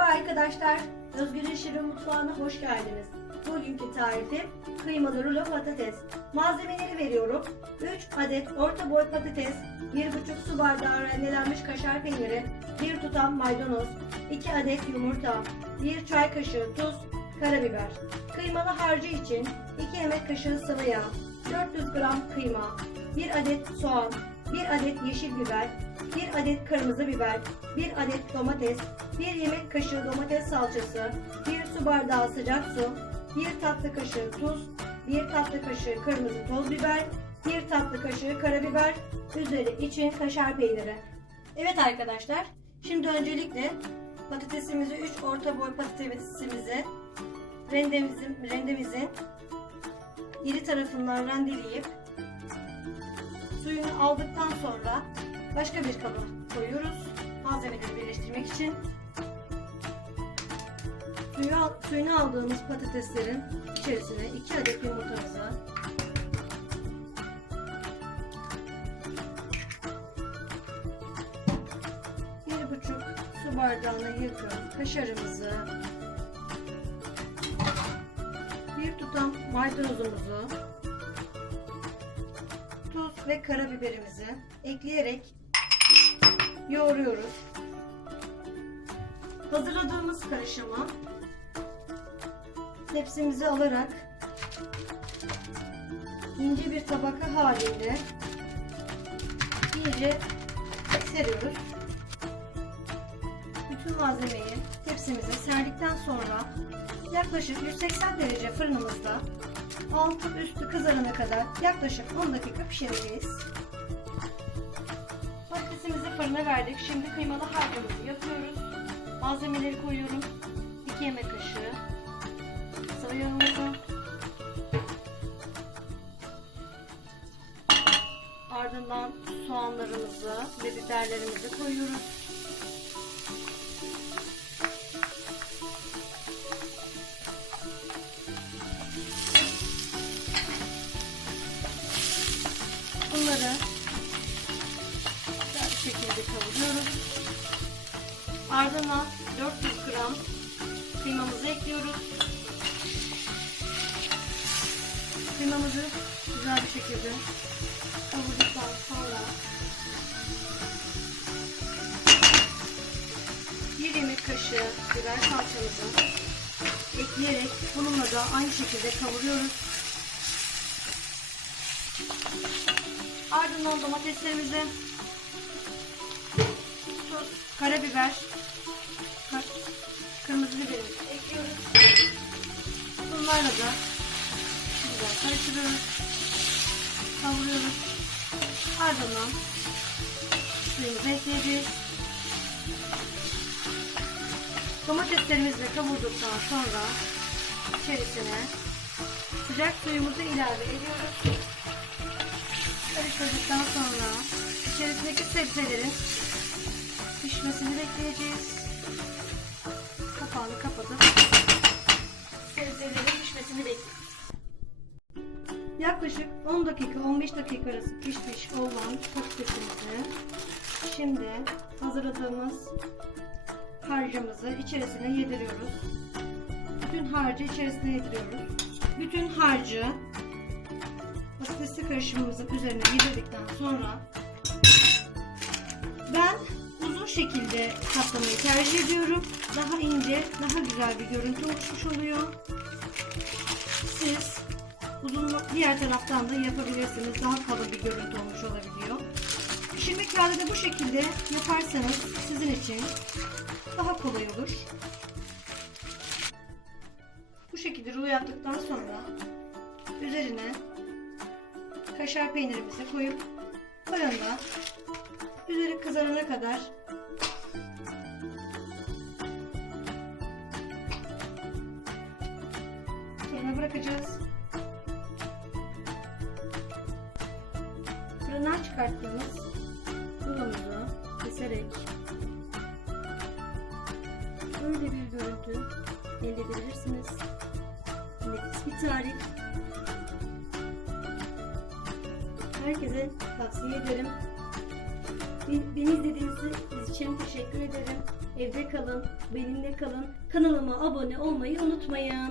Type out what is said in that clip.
Merhaba arkadaşlar. Özgür'ün Şirin Mutfağı'na hoş geldiniz. Bugünkü tarifim kıymalı rulo patates. Malzemeleri veriyorum. 3 adet orta boy patates, 1,5 su bardağı rendelenmiş kaşar peyniri, 1 tutam maydanoz, 2 adet yumurta, 1 çay kaşığı tuz, karabiber. Kıymalı harcı için 2 yemek kaşığı sıvı yağ, 400 gram kıyma, 1 adet soğan, 1 adet yeşil biber, 1 adet kırmızı biber, 1 adet domates, 1 yemek kaşığı domates salçası, 1 su bardağı sıcak su, 1 tatlı kaşığı tuz, 1 tatlı kaşığı kırmızı toz biber, 1 tatlı kaşığı karabiber, üzeri için kaşar peyniri. Evet arkadaşlar, şimdi öncelikle patatesimizi 3 orta boy patatesimizi rendemizin, rendemizin iri tarafından rendeleyip suyunu aldıktan sonra başka bir kaba koyuyoruz. Malzemeleri birleştirmek için. Suyu, suyunu aldığımız patateslerin içerisine 2 adet yumurtamızı bir buçuk su bardağına yıkıyoruz kaşarımızı bir tutam maydanozumuzu ve karabiberimizi ekleyerek yoğuruyoruz. Hazırladığımız karışımı tepsimize alarak ince bir tabaka halinde iyice seriyoruz. Bütün malzemeyi tepsimize serdikten sonra yaklaşık 180 derece fırınımızda altı üstü kızarana kadar yaklaşık 10 dakika pişireceğiz. Patatesimizi fırına verdik. Şimdi kıymalı harcımızı yapıyoruz. Malzemeleri koyuyorum. 2 yemek kaşığı sıvı yağımızı. Ardından soğanlarımızı ve biberlerimizi koyuyoruz. Bunları güzel şekilde kavuruyoruz. Ardından 400 gram kıymamızı ekliyoruz. Kıymamızı güzel bir şekilde kavurduktan sonra bir yemek kaşığı biber salçamızı ekleyerek bununla da aynı şekilde kavuruyoruz. Ardından domateslerimizi karabiber, kar- kırmızı biberimizi ekliyoruz. Bunlarla da güzel karıştırıyoruz. Kavuruyoruz. Ardından suyumuzu ekleyeceğiz. Domateslerimizi kavurduktan sonra içerisine sıcak suyumuzu ilave ediyoruz. Karıştırdıktan sonra içerisindeki sebzelerin pişmesini bekleyeceğiz. Kapağını kapatıp sebzelerin pişmesini bekleyeceğiz. Yaklaşık 10 dakika 15 dakika arası pişmiş olan patatesimizi şimdi hazırladığımız harcımızı içerisine yediriyoruz. Bütün harcı içerisine yediriyoruz. Bütün harcı patatesli karışımımızın üzerine yedirdikten sonra ben uzun şekilde katlamayı tercih ediyorum. Daha ince, daha güzel bir görüntü oluşmuş oluyor. Siz uzun diğer taraftan da yapabilirsiniz. Daha kalın bir görüntü olmuş olabiliyor. Pişirme kağıdı da bu şekilde yaparsanız sizin için daha kolay olur. Bu şekilde rulo yaptıktan sonra üzerine kaşar peynirimizi koyup fırında üzeri kızarana kadar fırına bırakacağız. Fırından çıkarttığımız rulomuzu keserek böyle bir görüntü elde edebilirsiniz. Nefis bir tarif. Herkese tavsiye ederim. Beni izlediğiniz için teşekkür ederim. Evde kalın, benimle kalın. Kanalıma abone olmayı unutmayın.